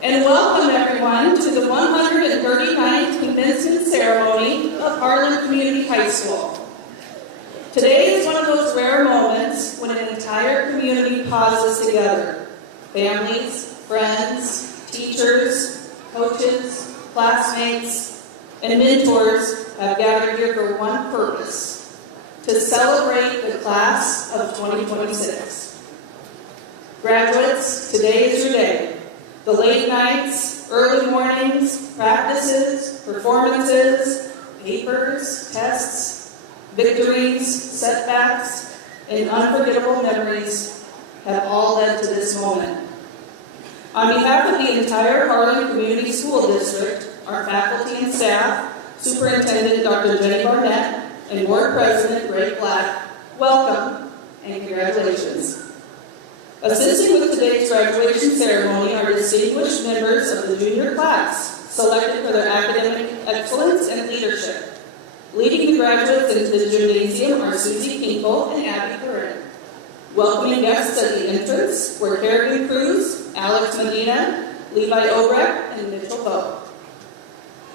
And welcome everyone to the 139th commencement ceremony of Harlan Community High School. Today is one of those rare moments when an entire community pauses together. Families, friends, teachers, coaches, classmates, and mentors have gathered here for one purpose: to celebrate the class of 2026. Graduates, today is your day. The late nights, early mornings, practices, performances, papers, tests, victories, setbacks, and unforgettable memories have all led to this moment. On behalf of the entire Harlan Community School District, our faculty and staff, Superintendent Dr. Jenny Barnett, and Board President Ray Black, welcome and congratulations. Assisting with today's graduation ceremony are distinguished members of the junior class, selected for their academic excellence and leadership. Leading the graduates into the gymnasium are Susie Kinkle and Abby Curran. Welcoming guests at the entrance were Kerrigan Cruz, Alex Medina, Levi Obrecht, and Mitchell Bowe.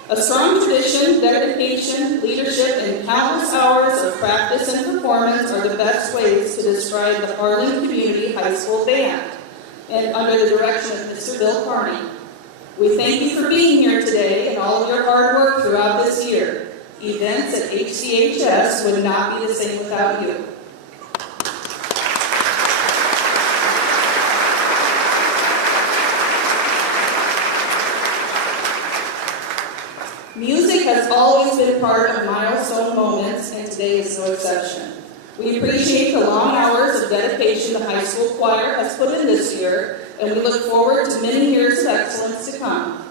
A strong tradition, dedication, leadership, and countless hours of practice and performance are the best ways to describe the Harlan Community High School Band, and under the direction of Mr. Bill Carney. We thank you for being here today and all of your hard work throughout this year. Events at HCHS would not be the same without you. Music has always been part of milestone moments, and today is no exception. We appreciate the long hours of dedication the high school choir has put in this year, and we look forward to many years of excellence to come.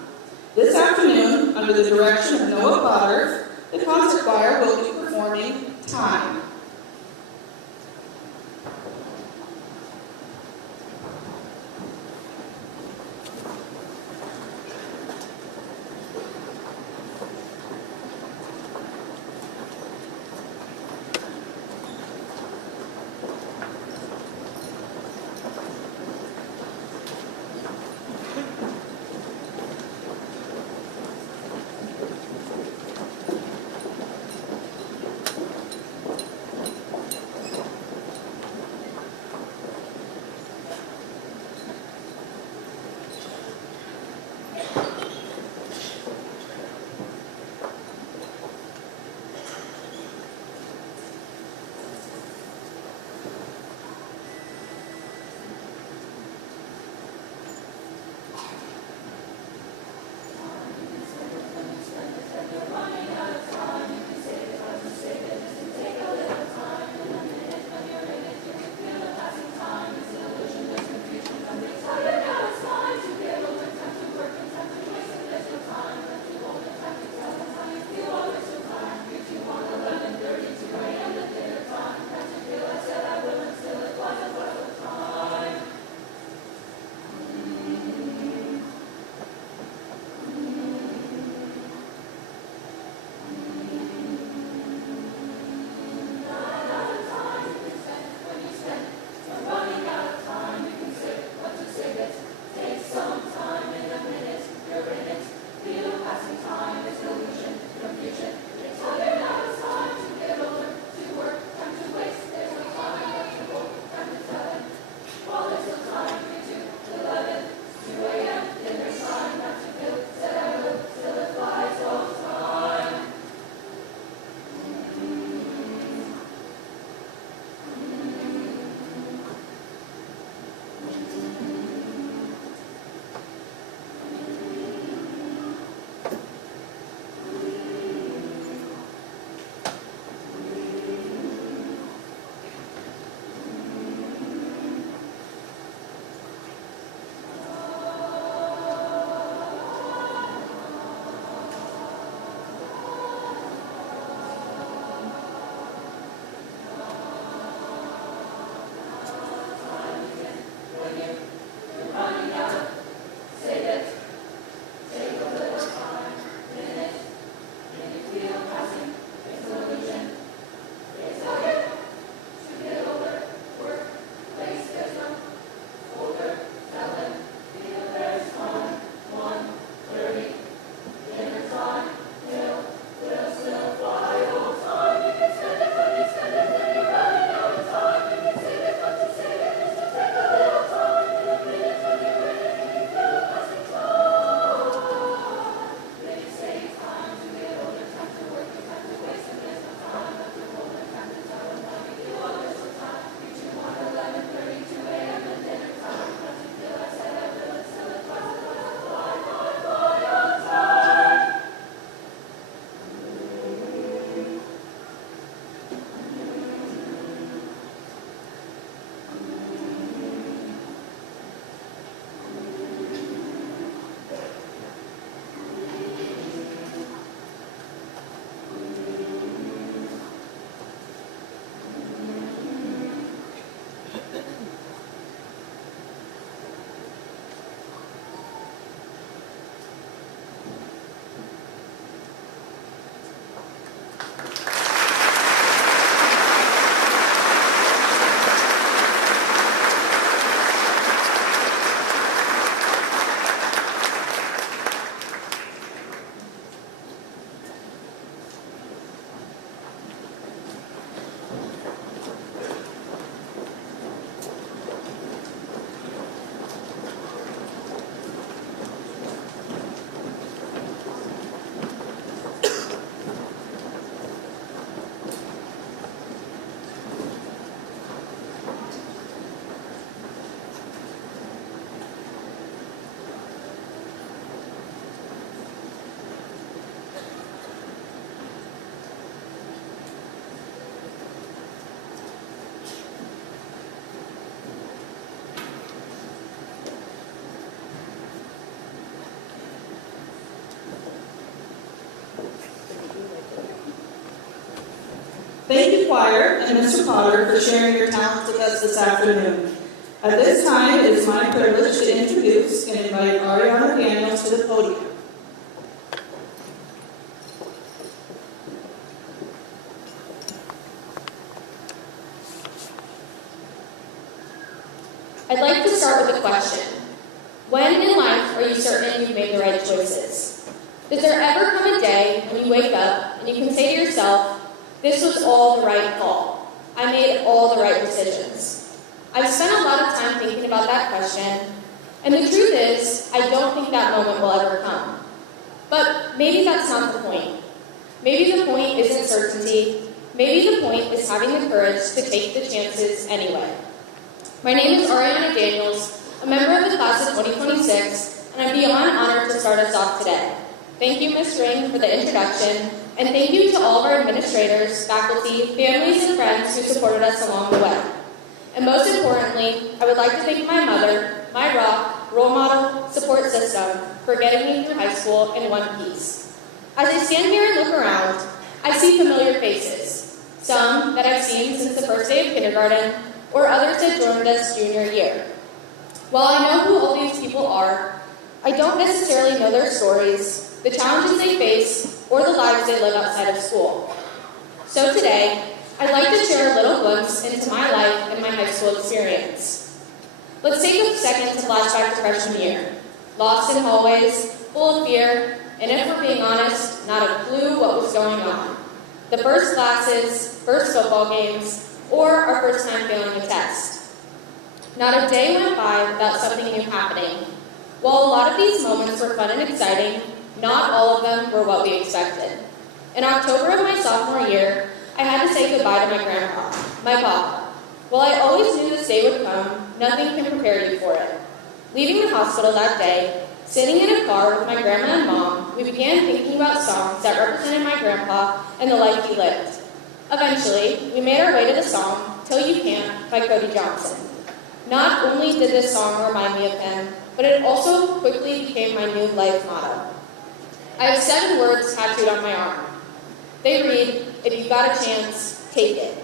This afternoon, under the direction of Noah Potter, the concert choir will be performing Time. Thank you, choir, and Mr. Potter, for sharing your talents with us this afternoon. At this time, it is my privilege to introduce and invite Ariana Daniels to the podium. I'd like to start with a question. When in life are you certain you've made the right choices? Does there ever come a day when you wake up and you can say to yourself, this was all the right call. I made all the right decisions. I've spent a lot of time thinking about that question, and the truth is, I don't think that moment will ever come. But maybe that's not the point. Maybe the point isn't certainty. Maybe the point is having the courage to take the chances anyway. My name is Ariana Daniels, a member of the class of 2026, and I'm beyond honored to start us off today. Thank you, Ms. Ring, for the introduction, and thank you to all of our administrators, faculty, families, and friends who supported us along the way. And most importantly, I would like to thank my mother, my rock, role model, support system, for getting me through high school in one piece. As I stand here and look around, I see familiar faces, some that I've seen since the first day of kindergarten, or others that joined us junior year. While I know who all these people are, I don't necessarily know their stories, the challenges they face, or the lives they live outside of school. So today, I'd like to share a little glimpse into my life and my high school experience. Let's take a second to flashback to freshman year. Lost in hallways, full of fear, and if we're being honest, not a clue what was going on. The first classes, first football games, or our first time failing a test. Not a day went by without something new happening. While a lot of these moments were fun and exciting, not all of them were what we expected. In October of my sophomore year, I had to say goodbye to my grandpa, my papa. While I always knew this day would come, nothing can prepare you for it. Leaving the hospital that day, sitting in a car with my grandma and mom, we began thinking about songs that represented my grandpa and the life he lived. Eventually, we made our way to the song, Till You Can't, by Cody Johnson. Not only did this song remind me of him, but it also quickly became my new life motto. I have 7 words tattooed on my arm. They read, if you got a chance, take it.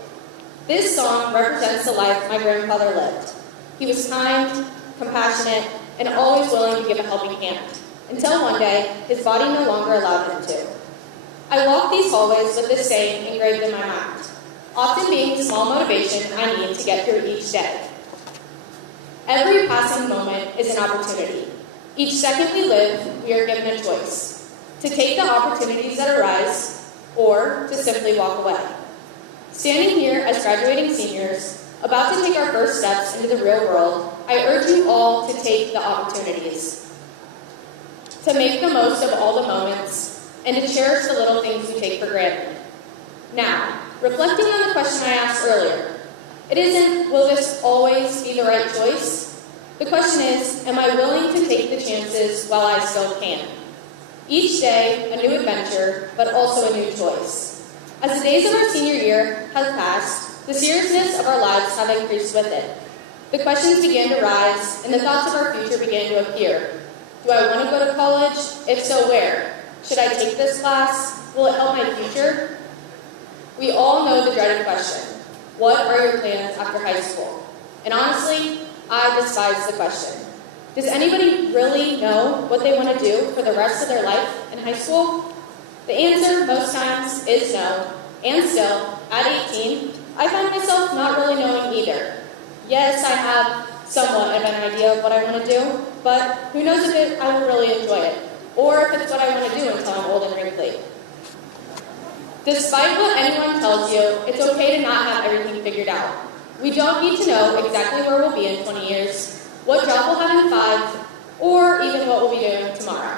This song represents the life my grandfather lived. He was kind, compassionate, and always willing to give a helping hand, until one day, his body no longer allowed him to. I walk these hallways with this saying engraved in my mind, often being the small motivation I need to get through each day. Every passing moment is an opportunity. Each second we live, we are given a choice. To take the opportunities that arise, or to simply walk away. Standing here as graduating seniors, about to take our first steps into the real world, I urge you all to take the opportunities. To make the most of all the moments, and to cherish the little things we take for granted. Now, reflecting on the question I asked earlier, it isn't, will this always be the right choice? The question is, am I willing to take the chances while I still can? Each day, a new adventure, but also a new choice. As the days of our senior year have passed, the seriousness of our lives have increased with it. The questions began to rise, and the thoughts of our future began to appear. Do I want to go to college? If so, where? Should I take this class? Will it help my future? We all know the dreaded question. What are your plans after high school? And honestly, I despise the question. Does anybody really know what they want to do for the rest of their life in high school? The answer most times is no, and still, at 18, I find myself not really knowing either. Yes, I have somewhat of an idea of what I want to do, but who knows if I will really enjoy it, or if it's what I want to do until I'm old and wrinkly. Despite what anyone tells you, it's okay to not have everything figured out. We don't need to know exactly where we'll be in 20 years, what job we'll have in 5, or even what we'll be doing tomorrow.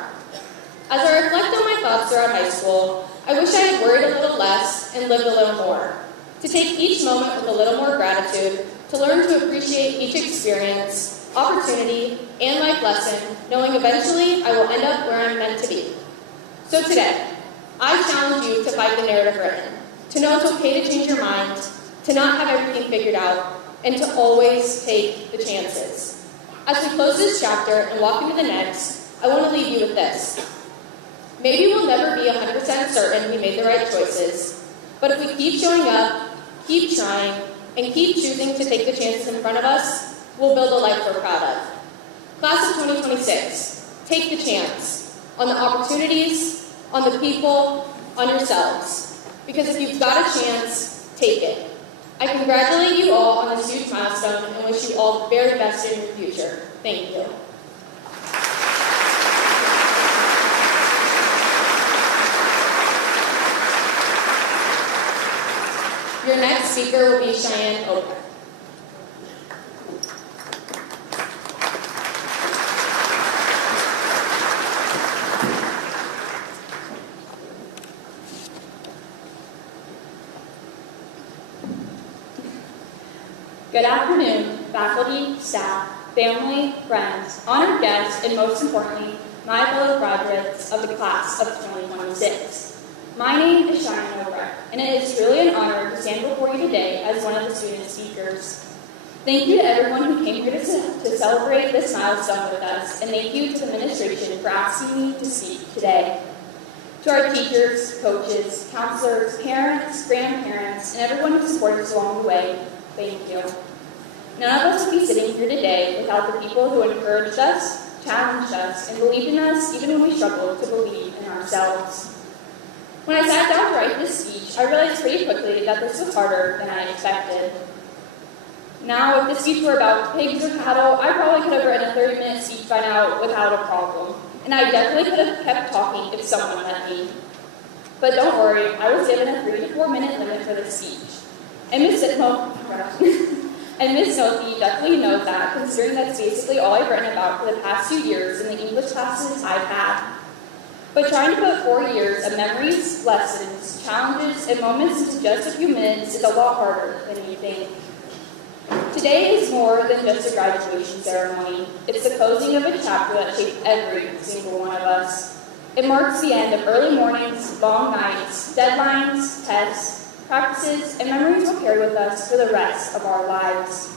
As I reflect on my thoughts throughout high school, I wish I had worried a little less and lived a little more. To take each moment with a little more gratitude, to learn to appreciate each experience, opportunity, and life lesson, knowing eventually I will end up where I'm meant to be. So today, I challenge you to fight the narrative written, to know it's okay to change your mind, to not have everything figured out, and to always take the chances. As we close this chapter and walk into the next, I want to leave you with this. Maybe we'll never be 100% certain we made the right choices, but if we keep showing up, keep trying, and keep choosing to take the chances in front of us, we'll build a life we're proud of. Class of 2026, take the chance on the opportunities, on the people, on yourselves. Because if you've got a chance, take it. I congratulate you all on this huge milestone and wish you all the very best in your future. Thank you. Your next speaker will be Cheyenne Oprah. Good afternoon, faculty, staff, family, friends, honored guests, and most importantly, my fellow graduates of the class of 2026. My name is Cheyenne Oprah, and it is truly an honor to stand before you today as one of the student speakers. Thank you to everyone who came here to celebrate this milestone with us, and thank you to the administration for asking me to speak today. To our teachers, coaches, counselors, parents, grandparents, and everyone who supported us along the way, thank you. None of us would be sitting here today without the people who encouraged us, challenged us, and believed in us even when we struggled to believe in ourselves. When I sat down to write this speech, I realized pretty quickly that this was harder than I expected. Now, if this speech were about pigs or cattle, I probably could have written a 30-minute speech by now without a problem. And I definitely could have kept talking if someone let me. But don't worry, I was given a 3 to 4 minute limit for this speech. And Miss Nothi definitely knows that, considering that's basically all I've written about for the past 2 years in the English classes I've had. But trying to put 4 years of memories, lessons, challenges, and moments into just a few minutes is a lot harder than you think. Today is more than just a graduation ceremony. It's the closing of a chapter that shaped every single one of us. It marks the end of early mornings, long nights, deadlines, tests, practices, and memories we'll carry with us for the rest of our lives.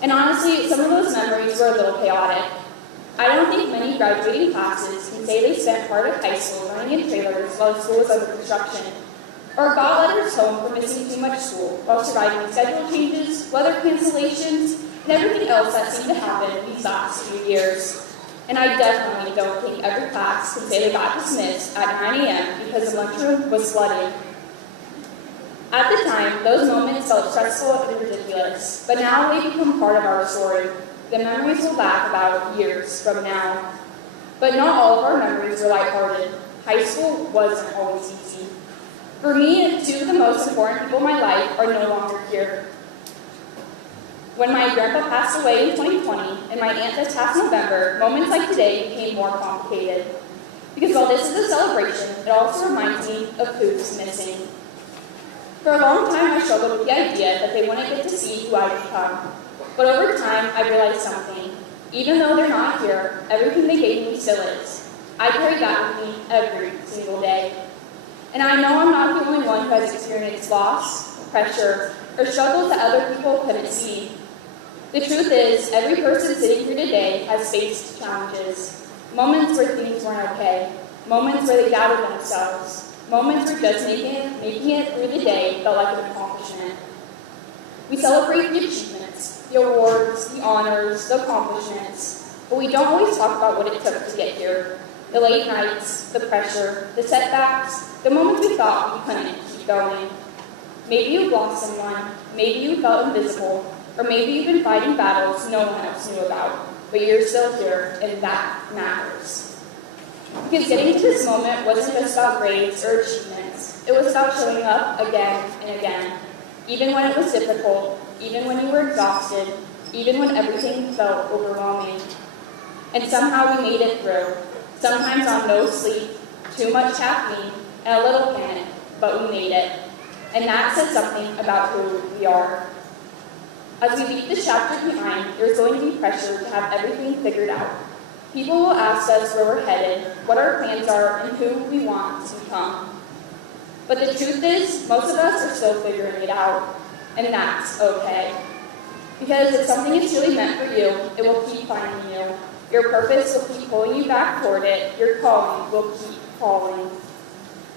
And honestly, some of those memories were a little chaotic. I don't think many graduating classes can say they spent part of high school running in trailers while school was under construction, or got letters home for missing too much school while surviving schedule changes, weather cancellations, and everything else that seemed to happen these last few years. And I definitely don't think every class can say they got dismissed at 9 a.m. because the lunchroom was flooded. At the time, those moments felt stressful and ridiculous, but now they become part of our story. The memories will laugh about years from now. But not all of our memories were lighthearted. High school wasn't always easy. For me, 2 of the most important people in my life are no longer here. When my grandpa passed away in 2020 and my aunt this past November, moments like today became more complicated. Because while this is a celebration, it also reminds me of who's missing. For a long time, I struggled with the idea that they wouldn't get to see who I'd become. But over time, I realized something. Even though they're not here, everything they gave me still is. I carry that with me every single day. And I know I'm not the only one who has experienced loss, pressure, or struggles that other people couldn't see. The truth is, every person sitting here today has faced challenges. Moments where things weren't okay. Moments where they doubted themselves. Moments where just making it through the day felt like an accomplishment. We celebrate the achievements, the awards, the honors, the accomplishments, but we don't always talk about what it took to get here. The late nights, the pressure, the setbacks, the moments we thought we couldn't keep going. Maybe you've lost someone, maybe you felt invisible, or maybe you've been fighting battles no one else knew about, but you're still here, and that matters. Because getting to this moment wasn't just about grades or achievements. It was about showing up again and again, even when it was difficult, even when you were exhausted, even when everything felt overwhelming. And somehow we made it through, sometimes on no sleep, too much caffeine, and a little panic, but we made it. And that says something about who we are. As we leave this chapter behind, there's going to be pressure to have everything figured out. People will ask us where we're headed, what our plans are, and who we want to become. But the truth is, most of us are still figuring it out, and that's okay. Because if something is truly meant for you, it will keep finding you. Your purpose will keep pulling you back toward it. Your calling will keep calling.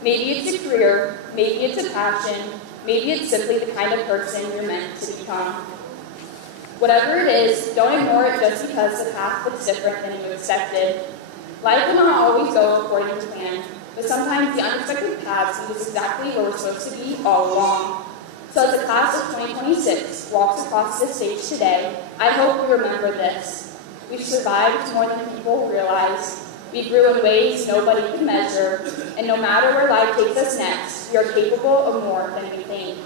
Maybe it's a career, maybe it's a passion, Maybe it's simply the kind of person you're meant to become. Whatever it is, don't ignore it just because the path looks different than you expected. Life will not always go according to plan, but sometimes the unexpected paths lead us exactly where we're supposed to be all along. So as the class of 2026 walks across this stage today, I hope you remember this. We've survived more than people realize. We grew in ways nobody can measure, and no matter where life takes us next, we are capable of more than we think.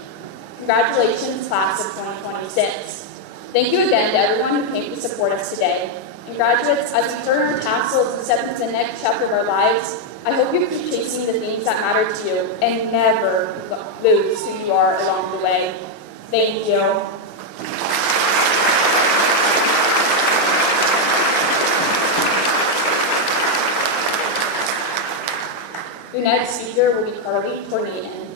Congratulations, class of 2026. Thank you again to everyone who came to support us today. And graduates, as we turn our tassels and step into the next chapter of our lives, I hope you keep chasing the things that matter to you and never lose who you are along the way. Thank you. The next speaker will be Carly Tornian.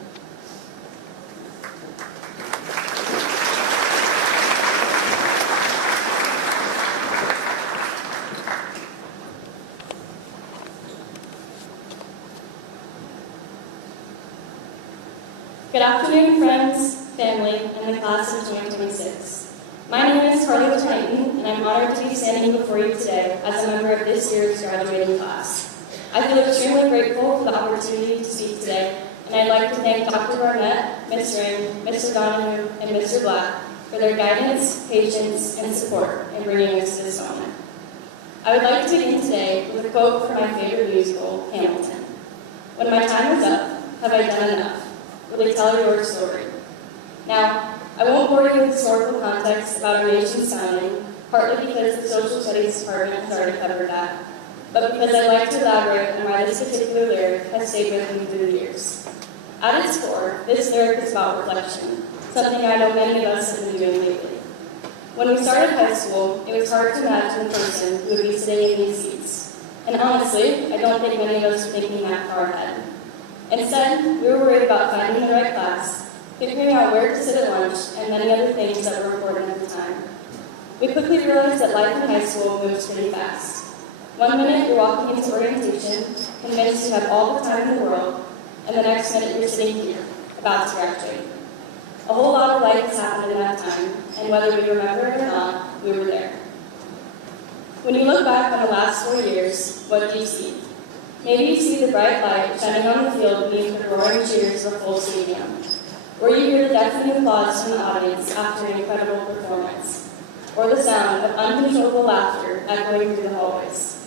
Good afternoon, friends, family, and the class of 2026. My name is Carly Tornian, and I'm honored to be standing before you today as a member of this year's graduating class. I feel extremely grateful for the opportunity to speak today, and I'd like to thank Dr. Barnett, Ms. Ring, Mr. Donahue, and Mr. Black for their guidance, patience, and support in bringing us to this moment. I would like to begin today with a quote from my favorite musical, Hamilton. When my time is up, have I done enough? Will they tell your story? Now, I won't bore you with historical context about our nation's founding, partly because the social studies department has already covered that, but because I'd like to elaborate on why this particular lyric has stayed with me through the years. At its core, this lyric is about reflection, something I know many of us have been doing lately. When we started high school, it was hard to imagine the person who would be sitting in these seats. And honestly, I don't think many of us were thinking that far ahead. Instead, we were worried about finding the right class, figuring out where to sit at lunch, and many other things that were important at the time. We quickly realized that life in high school moves pretty fast. One minute you're walking into orientation, convinced you have all the time in the world, and the next minute you're sitting here, about to graduate. A whole lot of life has happened in that time, and whether we remember it or not, we were there. When you look back on the last 4 years, what do you see? Maybe you see the bright light shining on the field beneath the roaring cheers of a full stadium, or you hear the deafening applause from the audience after an incredible performance, or the sound of uncontrollable laughter echoing through the hallways.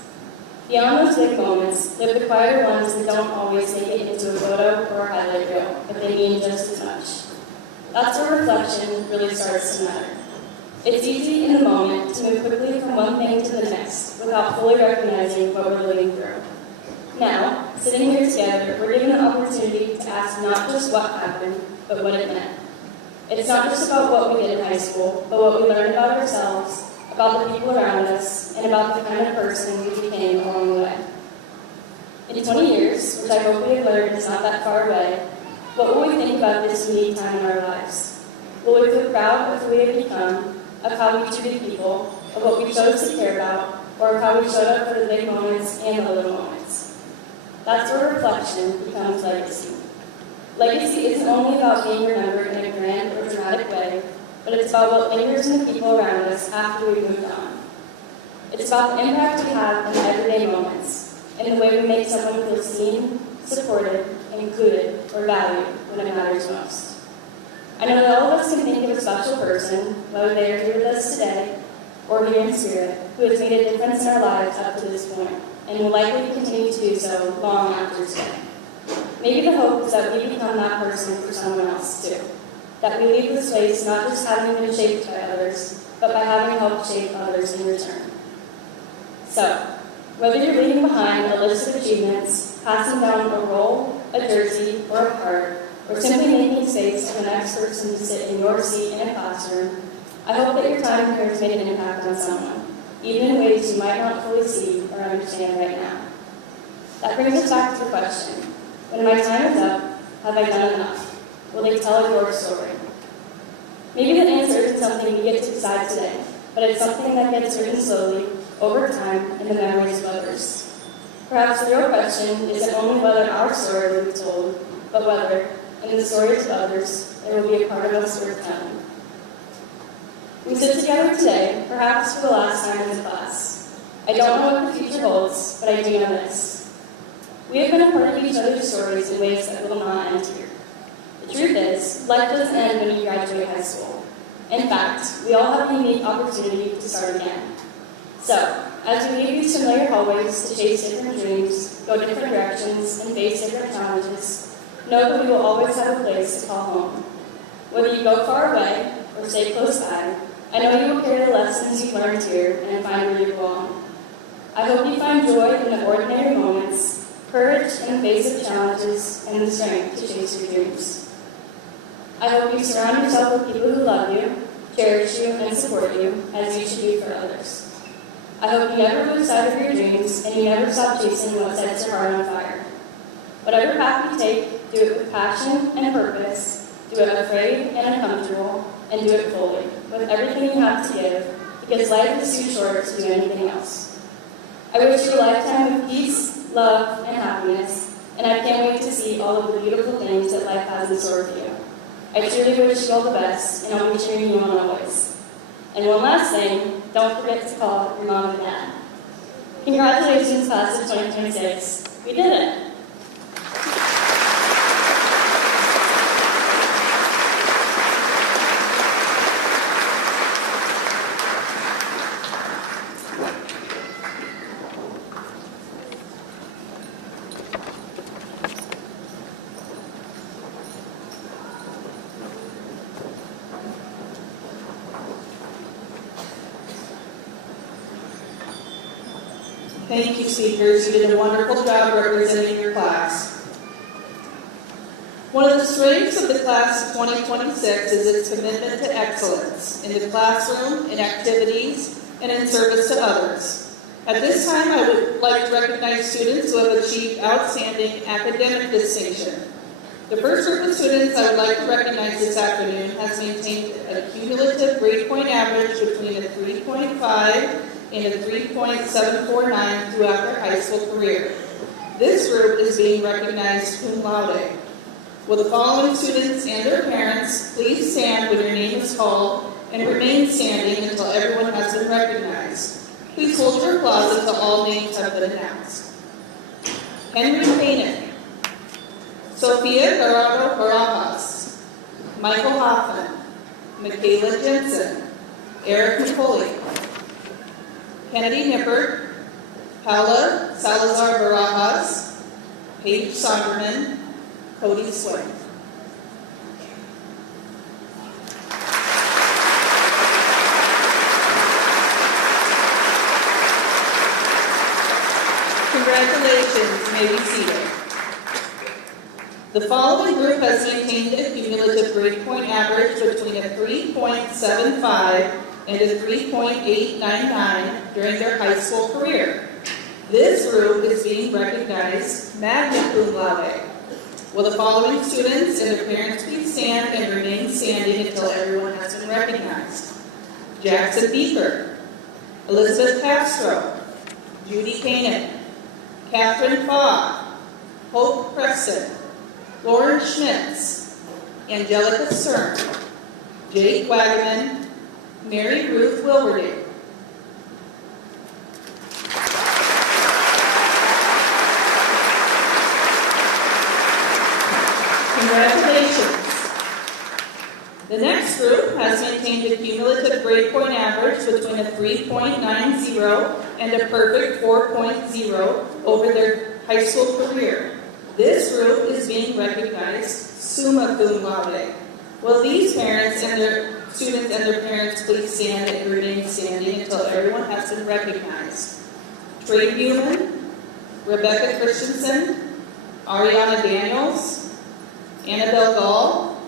Beyond those big moments live the quieter ones that don't always make it into a photo or a highlight reel, but they mean just as much. That's where reflection really starts to matter. It's easy in the moment to move quickly from one thing to the next without fully recognizing what we're living through. Now, sitting here together, we're given the opportunity to ask not just what happened, but what it meant. It's not just about what we did in high school, but what we learned about ourselves, about the people around us, and about the kind of person we became along the way. In 20 years, which I hope we have learned is not that far away, what will we think about this unique time in our lives? Will we feel proud of who we have become, of how we treated people, of what we chose to care about, or of how we showed up for the big moments and the little moments? That's where reflection becomes legacy. Legacy isn't only about being remembered in a grand or dramatic way, but it's about what lingers in the people around us after we've moved on. It's about the impact we have in the everyday moments, in the way we make someone feel seen, supported, included, or valued when it matters most. I know that all of us can think of a special person, whether they are here with us today or here in spirit, who has made a difference in our lives up to this point, and will likely continue to do so long after today. Maybe the hope is that we become that person for someone else too. That we leave this place not just having been shaped by others, but by having helped shape others in return. So, whether you're leaving behind a list of achievements, passing down a role, a jersey, or a card, or simply making space for the next person to sit in your seat in a classroom, I hope that your time here has made an impact on someone, even in ways you might not fully see or understand right now. That brings us back to the question, when my time is up, have I done enough? Will they tell your story? Maybe the answer isn't something we get to decide today, but it's something that gets written slowly, over time, in the memories of others. Perhaps the real question isn't only whether our story will be told, but whether, and the stories of others that will be a part of us worth telling. We sit together today, perhaps for the last time as a class. I don't know what the future holds, but I do know this. We have been a part of each other's stories in ways that will not end here. The truth is, life doesn't end when you graduate high school. In fact, we all have a unique opportunity to start again. So, as we leave these familiar hallways to chase different dreams, go different directions, and face different challenges, know that we will always have a place to call home. Whether you go far away or stay close by, I know you will carry the lessons you've learned here and find where you belong. I hope you find joy in the ordinary moments, courage in the face of challenges, and the strength to chase your dreams. I hope you surround yourself with people who love you, cherish you, and support you, as you should do for others. I hope you never lose sight of your dreams, and you never stop chasing what sets your heart on fire. Whatever path you take, do it with passion and purpose, do it afraid and uncomfortable, and do it fully, with everything you have to give, because life is too short to do anything else. I wish you a lifetime of peace, love, and happiness, and I can't wait to see all of the beautiful things that life has in store for you. I truly wish you all the best, and I'll be cheering you on always. And one last thing, don't forget to call your mom and dad. Congratulations, class of 2026. We did it! Thank you, speakers. You did a wonderful job representing your class. One of the strengths of the class of 2026 is its commitment to excellence in the classroom, in activities, and in service to others. At this time, I would like to recognize students who have achieved outstanding academic distinction. The first group of students I would like to recognize this afternoon has maintained a cumulative grade point average between a 3.5 and a 3.749 throughout their high school career. This group is being recognized cum laude. Will the following students and their parents please stand when your name is called and remain standing until everyone has been recognized. Please hold your applause until all names have been announced. Henry Payne, Sophia Garado Barajas, Michael Hoffman, Michaela Jensen, Eric Nicoli, Kennedy Nippert, Paula Salazar Barajas, Paige Sonderman, Cody Swing. Congratulations, you may be seated. The following group has maintained a cumulative grade point average between a 3.75 and a 3.899 during their high school career. This group is being recognized magna cum laude. Will the following students and their parents please stand and remain standing until everyone has been recognized? Jackson Beaker, Elizabeth Castro, Judy Kanan, Catherine Fogg, Hope Preston, Lauren Schmitz, Angelica Stern, Jake Wagaman, Mary Ruth Wilberding. Congratulations. The next group has maintained a cumulative grade point average between a 3.90 and a perfect 4.0 over their high school career. This group is being recognized summa cum laude. Will these parents and their students and their parents please stand and remain standing until everyone has been recognized? Trey Buman, Rebecca Christensen, Ariana Daniels, Annabelle Gall,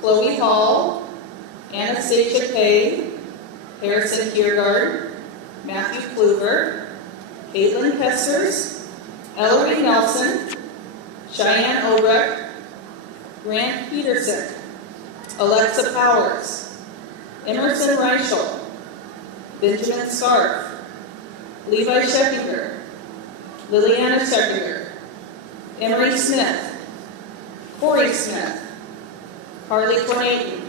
Chloe Hall, Anastasia Kay, Harrison Kiergaard, Matthew Kluver, Caitlin Kesters, Ellery Nelson, Cheyenne Obrecht, Grant Peterson, Alexa Powers, Emerson Reichel, Benjamin Scarf, Levi Scheckinger, Liliana Scheckinger, Emery Smith, Corey Smith, Harley Tornaden.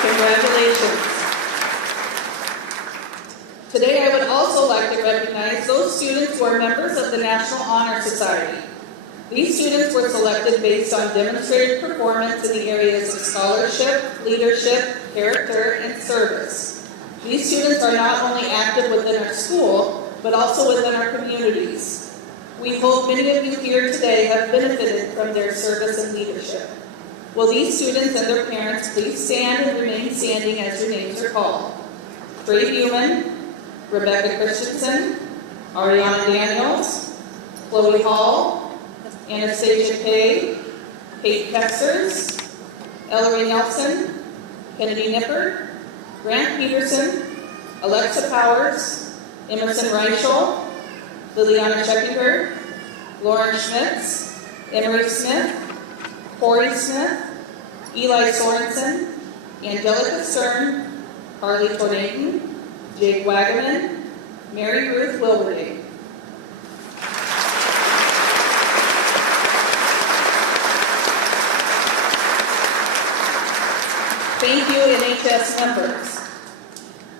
Congratulations. Today I would also like to recognize those students who are members of the National Honor Society. These students were selected based on demonstrated performance in the areas of scholarship, leadership, character, and service. These students are not only active within our school, but also within our communities. We hope many of you here today have benefited from their service and leadership. Will these students and their parents please stand and remain standing as your names are called? Trey Buman, Rebecca Christensen, Ariana Daniels, Chloe Hall, Anastasia Kay, Kate Kessers, Ellery Nelson, Kennedy Nipper, Grant Peterson, Alexa Powers, Emerson Reichel, Liliana Scheckinger, Lauren Schmitz, Emery Smith, Corey Smith, Eli Sorensen, Angelica Stern, Harley Tornaden, Jake Wagaman, Mary Ruth Wilberding. Thank you, NHS members.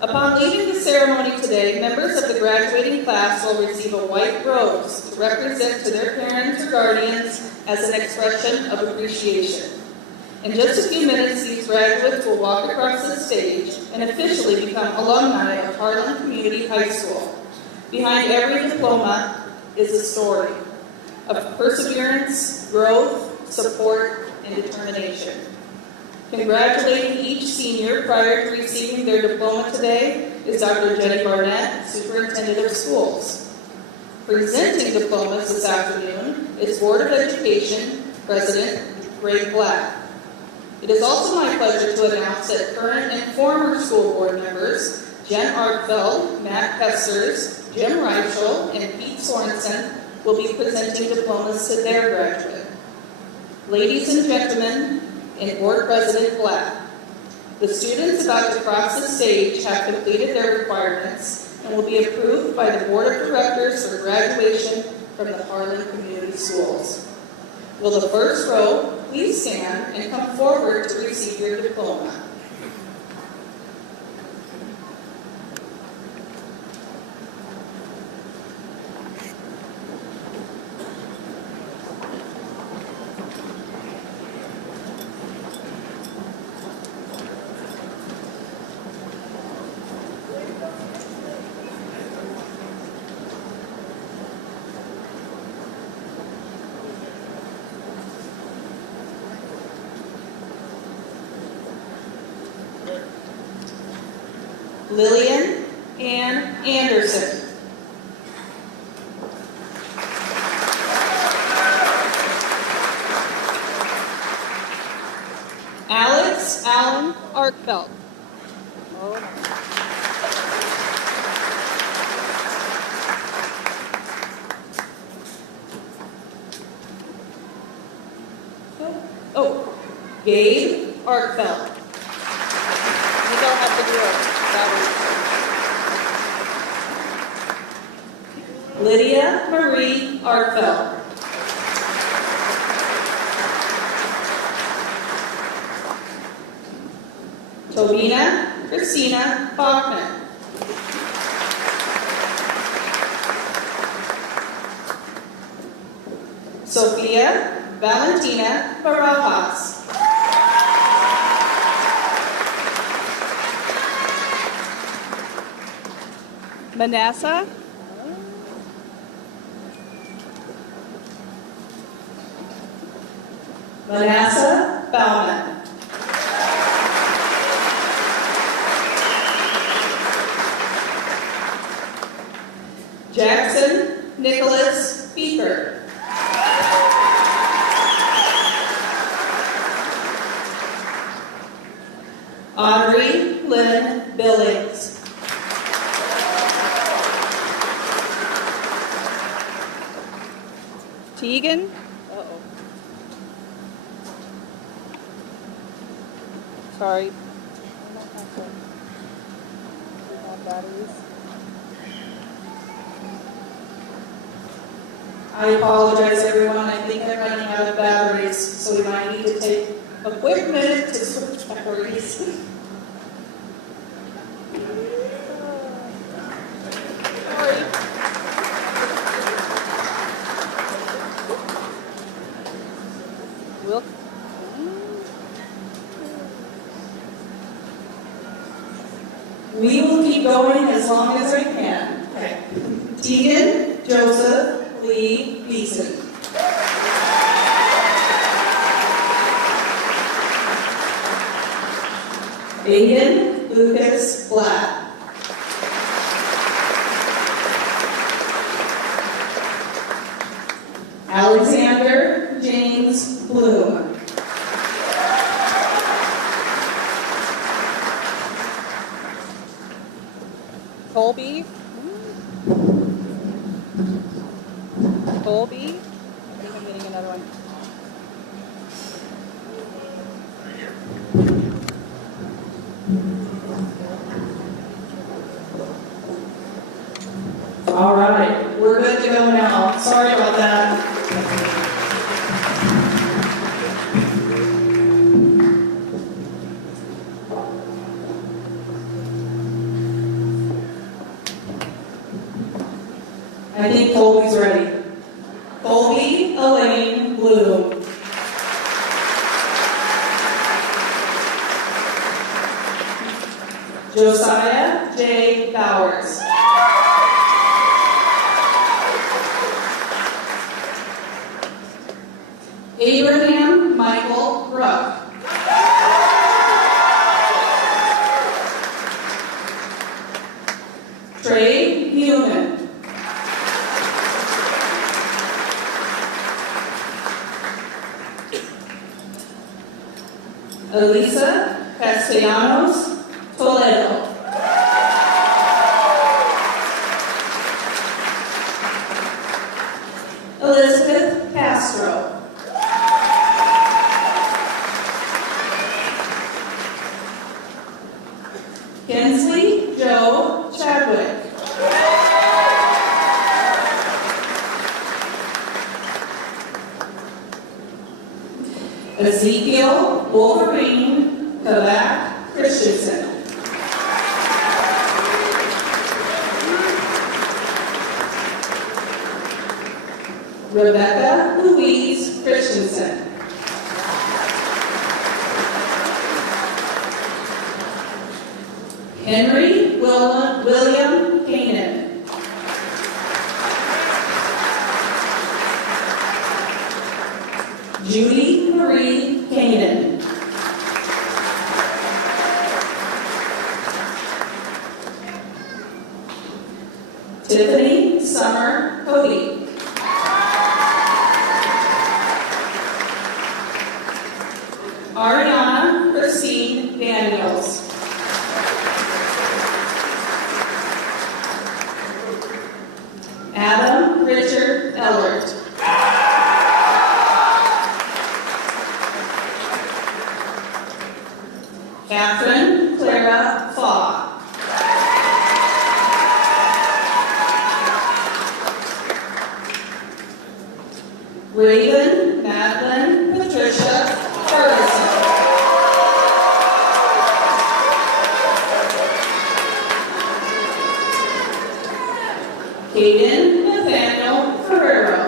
Upon leaving the ceremony today, members of the graduating class will receive a white rose to represent to their parents or guardians as an expression of appreciation. In just a few minutes, these graduates will walk across the stage and officially become alumni of Harlan Community High School. Behind every diploma is a story of perseverance, growth, support, and determination. Congratulating each senior prior to receiving their diploma today is Dr. Jenny Barnett, Superintendent of Schools. Presenting diplomas this afternoon is Board of Education President Greg Black. It is also my pleasure to announce that current and former school board members Jen Arkfeld, Matt Kessers, Jim Reichel, and Pete Sorensen will be presenting diplomas to their graduate. Ladies and gentlemen, and Board President Black, the students about to cross the stage have completed their requirements and will be approved by the Board of Directors for graduation from the Harlan Community Schools. Will the first row please stand and come forward to receive your diploma? Lillian Ann Anderson. Alex Allen Arkfeld. Gabe Arkfeld. You don't have to do it. Lydia Marie Arkfeld. Tobina Christina Bachman. Sophia Valentina Barajas. Manasseh Bauman. Jackson Nicholas Beaker. Audrey Lynn Billings. Tegan. Sorry. I apologize, everyone. I think I'm running out of batteries, so we might need to take a quick minute to switch batteries. We will keep going as long as I can. Okay. Tegan Joseph Lee Beeson. Aiden Lucas Black. Alexander James Bloom. Colby. Colby. I think I'm getting another one. All right, we're good to go now. Sorry about that. I think Colby's ready. Colby Elaine Bloom. Josiah J. Bowers. Abraham Michael Ruck. Trey Newman. Elisa Castellanos Toledo. Elizabeth Castro. Kinsley Joe Chadwick. Ezekiel Wolverine Kavak Christensen. Rebecca Louise Christensen. Henry William Kanan. Judy Marie Kanan. Tiffany Summer Cody. Ariana Christine Daniels. Adam Richard Ellert. Catherine Clara Faw. Raven Madeline Patricia Ferguson. Caden Nathaniel Ferrero.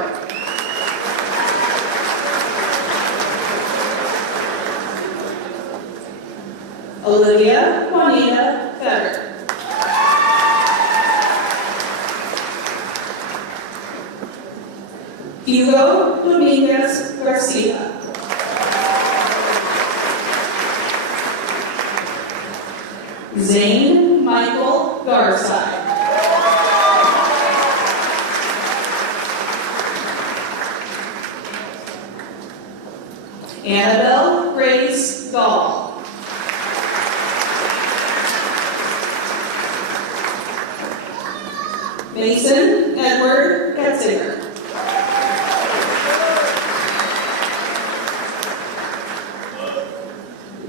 Olivia Juanita Fetter. Hugo Dominguez Garcia. Zane Michael Garside. Annabelle Grace Gall. Mason Edward Getzinger.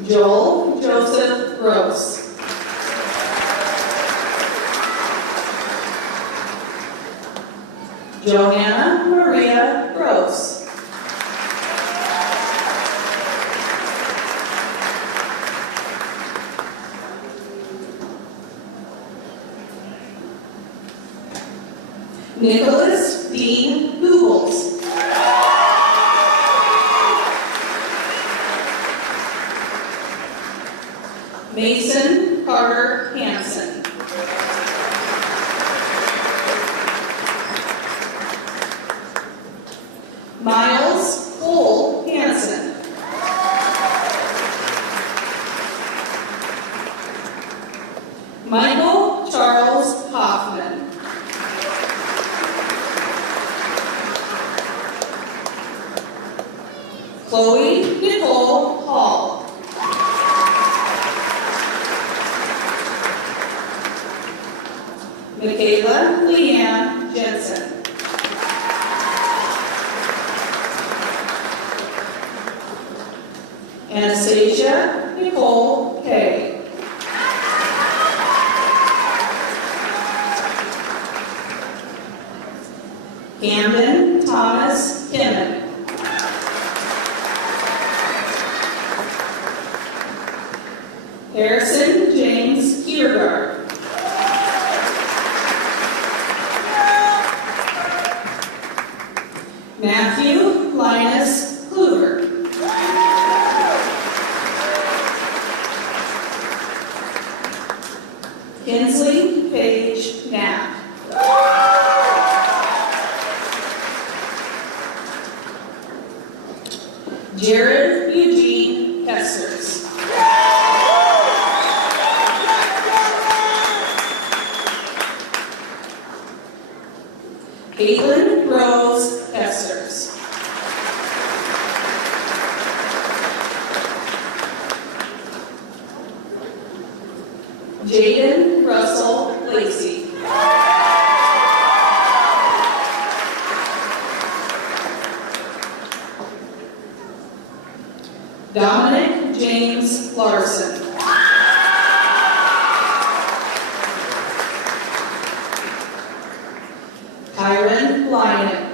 Joel Joseph Gross. Johanna Maria Gross. Nicholas Dean Hubels. Mason Carter Hansen. Miles Cole Hansen. Michael Charles Hoffman. Chloe Nicole Hall. Michaela Leanne Jensen. Anastasia Nicole Kay. Camden Thomas Kimmen. Harrison James Kiergaard. Matthew Linus Kluger. Kinsley Paige Knapp. Jared Eugene Kesters. Caitlin Rose Kesters. Jaden Russell Lacey. Dominic James Larson. Kyron Lyon.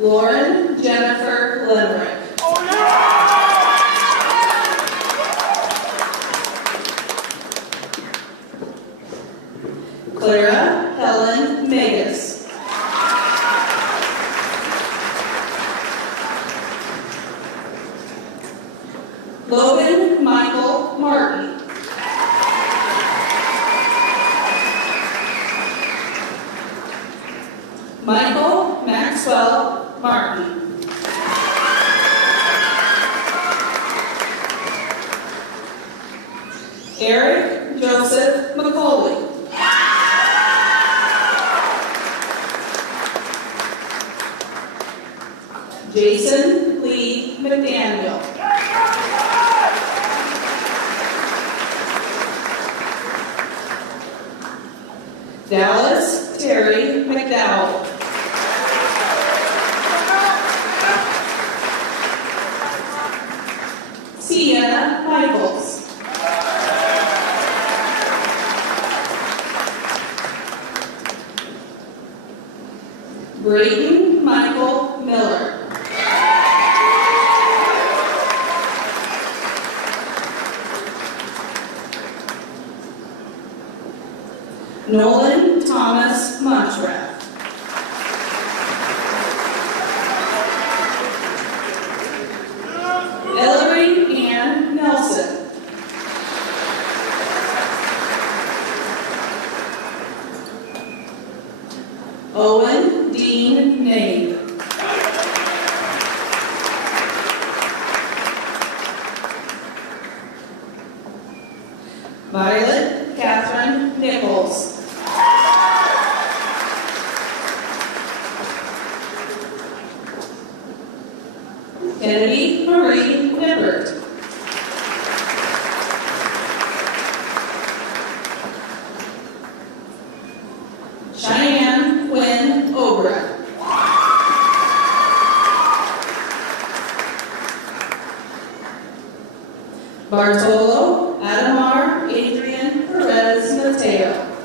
Lauren Jennifer Limerick. Clara Helen Magus. Logan Michael Martin. Michael Maxwell Martin. Eric Joseph McCauley. Jason Lee McDaniel. Dallas Terry McDowell. Sienna Michaels. Braden Michael Miller. Nolan Thomas Munchrath. Ellery Ann Nelson. Owen Dean Nave. Violet Catherine Nichols. Kennedy Marie Nippert. Cheyenne Quinn Obrecht. Bartolo Adamar Adrian Perez Mateo.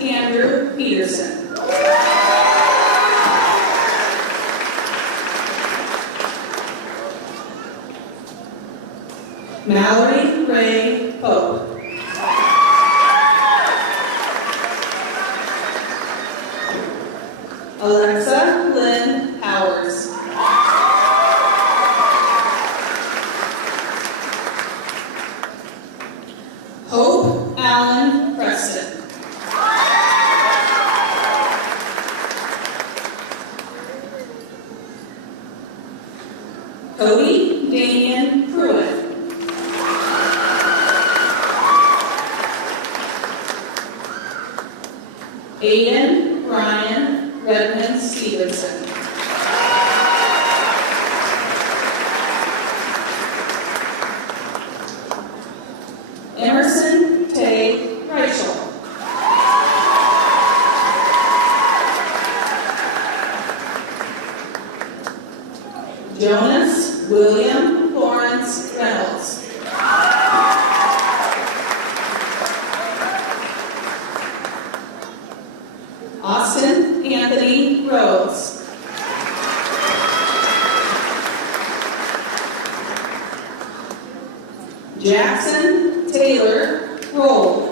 Andrew Peterson. Mallory Ray Pope. Alexa Lynn Powers. Hope Allen Preston. Cody Damian Pruitt. Aiden Ryan Redmond Stevenson. Emerson Tay Reichel. Jonas William Lawrence Reynolds. Austin Anthony Rhodes. Jackson Taylor Roll.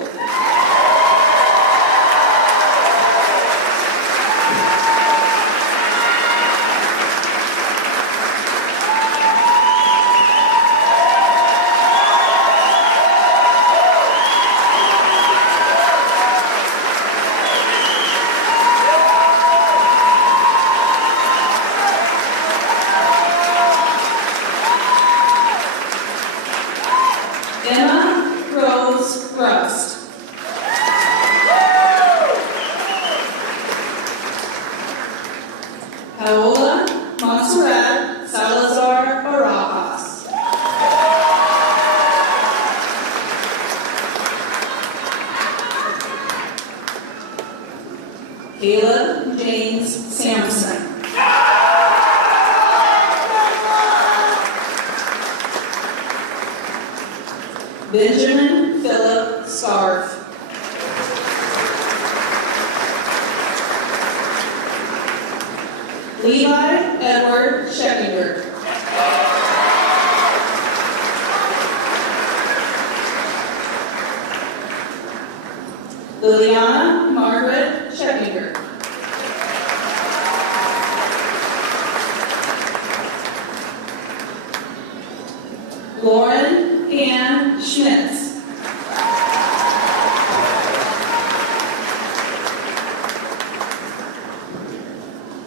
Emma Rose Rust. Paola Montserrat Salazar Barajas. Caleb James Sampson. Benjamin Philip Scarf. Levi Edward Scheckinger. Liliana Margaret Scheckinger. Lauren Ann Schmitz.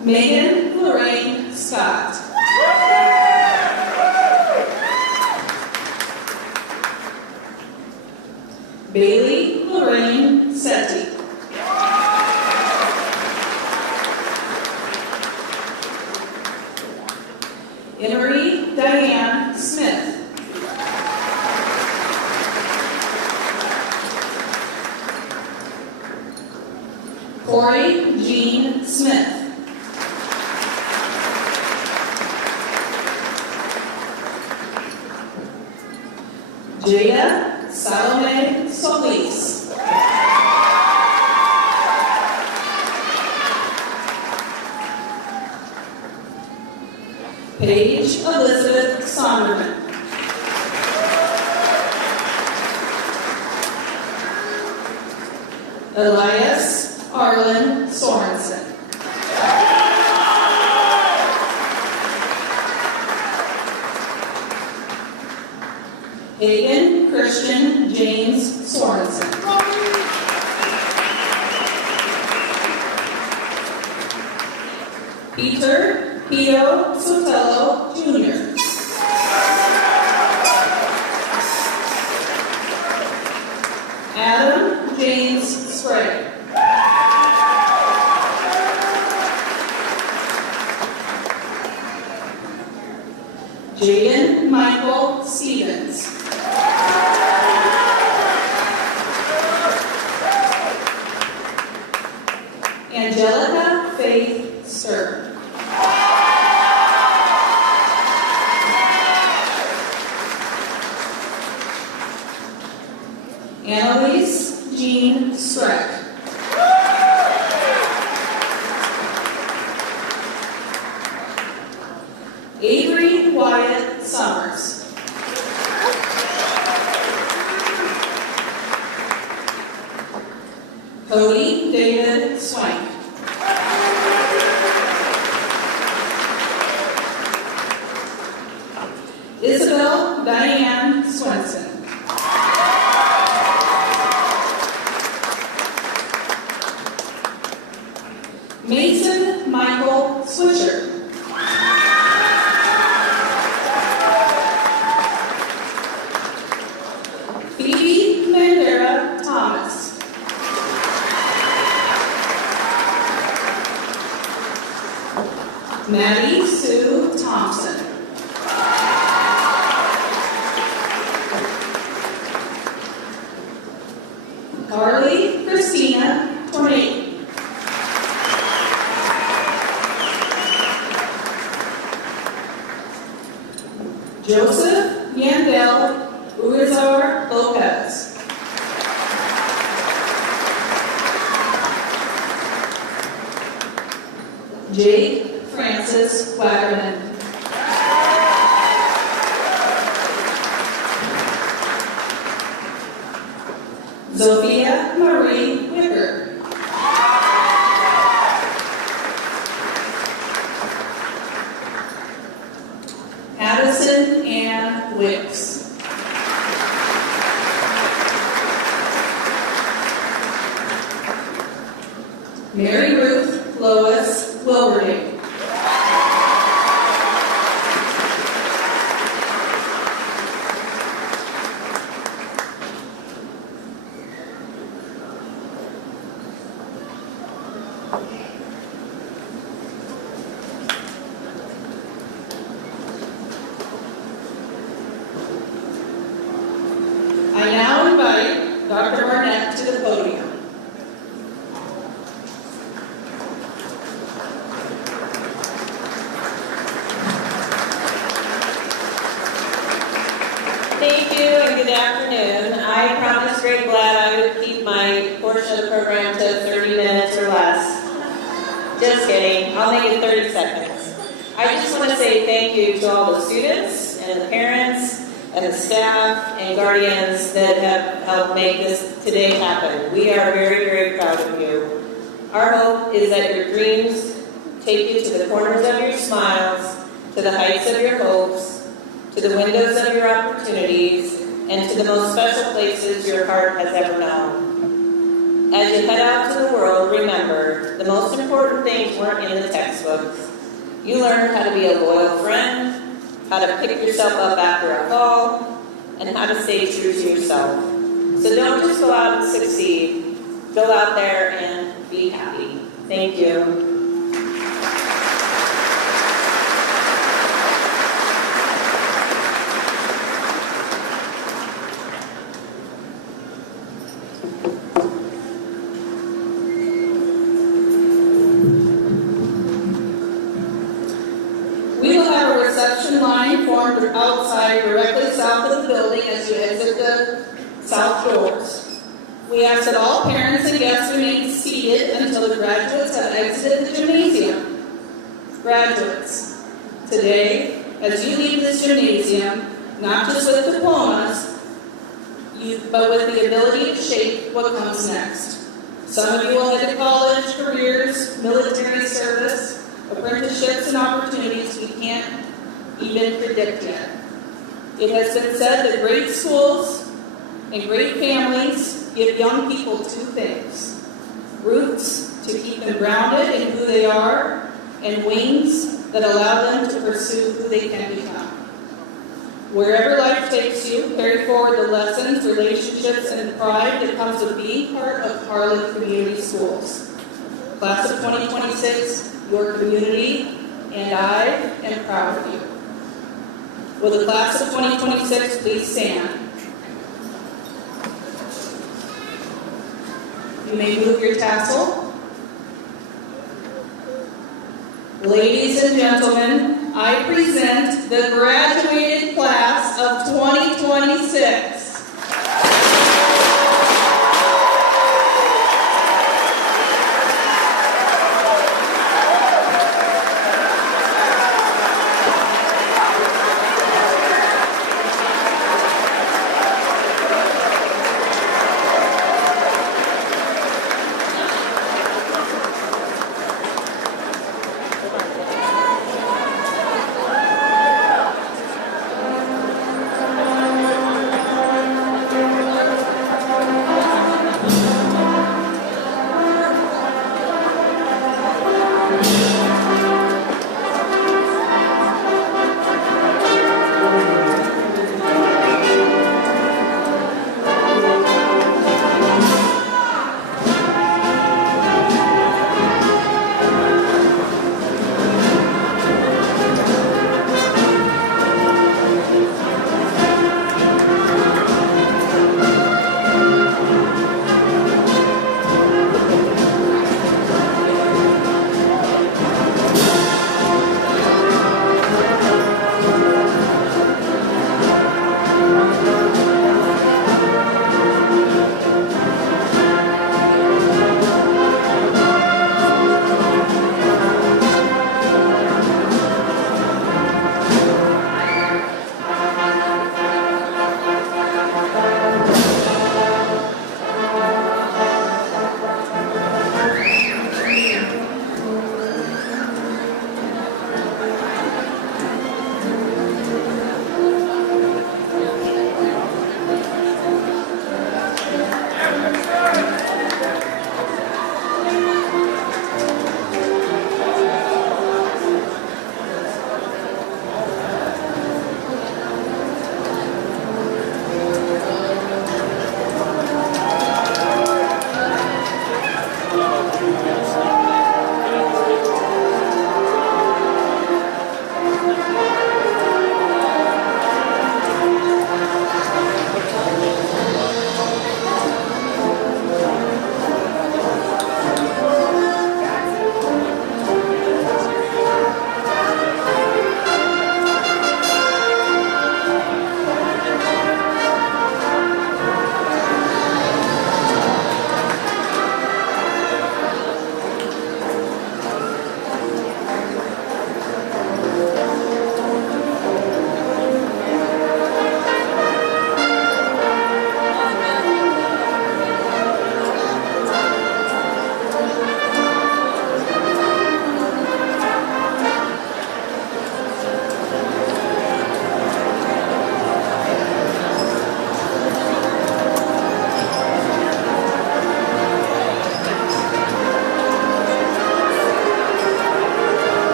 Megan Lorraine Scott. Bailey Lorraine Setti. Emery Diane Smith. Corey Jean Smith. Jada Salome Solis. Paige Elizabeth Sonderman. Elias Arlen Sorensen. Hagen Christian James Sorensen. Peter Pio Sotelo Jr. Adam James Sprague. Jaden Michael Stevens. Angelica Faith Stern. Annalise Jean Streck. David Swank. Isabel Diane Swenson. Mason Michael Swisher. Phoebe Mandera Thomas. Maddie Sue Thompson. Carly Christina Tornade. Joseph Yandel Urizar Lopez. Jake Francis Waggerman. Sophia Marie Wicker. Addison Ann Wicks. Mary Ruth Lois Wilberding. I now invite Dr. Barnett to the podium. Thank you and good afternoon. I promised Greg Glad I would keep my portion of the program to 30 minutes or less. Just kidding. I'll make it 30 seconds. I just want to say thank you to all the students and the parents and the staff and guardians that have helped make this today happen. We are very, very proud of you. Our hope is that your dreams take you to the corners of your smiles, to the heights of your hopes, to the windows of your opportunities, and to the most special places your heart has ever known. As you head out to the world, remember, the most important things weren't in the textbooks. You learned how to be a loyal friend, how to pick yourself up after a fall, and how to stay true to yourself. So don't just go out and succeed. Go out there and be happy. Thank you. We will have a reception line formed outside directly south of the building as you exit the south doors. We ask that all parents and guests remain seated until the graduates have exited the gymnasium. Graduates, today, as you leave this gymnasium, not just with diplomas, but with the ability to shape what comes next. Some of you will head to college, careers, military service, apprenticeships and opportunities we can't even predict yet. It has been said that great schools and great families give young people two things: roots to keep them grounded in who they are, and wings that allow them to pursue who they can become. Wherever life takes you, carry forward the lessons, relationships, and pride that comes with being part of Harlan Community Schools. Class of 2026, your community, and I am proud of you. Will the class of 2026 please stand? You may move your tassel. Ladies and gentlemen, I present the graduated class of 2026.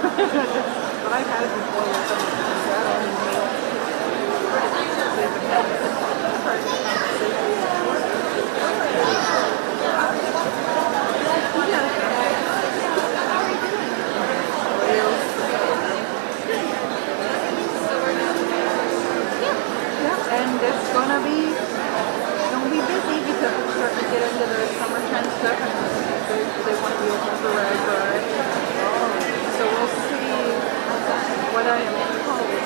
But I've had it before where someone comes out and they don't even have it. And it's gonna be busy because we're starting to get into the summertime stuff and they want to be open for rag drive. So we'll see what I am in college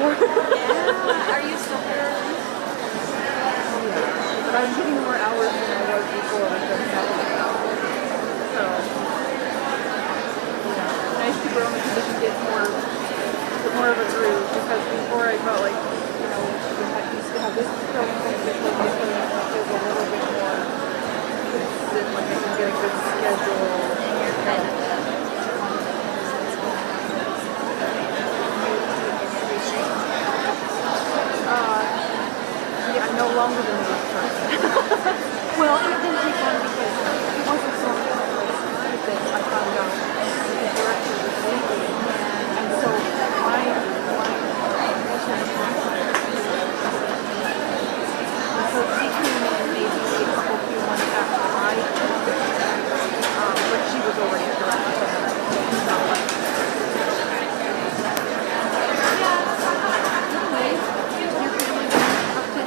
for. Yeah. Are you still here? Yeah. But I'm getting more hours than I was before with them happening. So yeah. Nice to grow in the position, get more of a groove because before I felt like, you know, we used to have this program and this program, it was a little bit more consistent, like I can get a good schedule. And you're kind of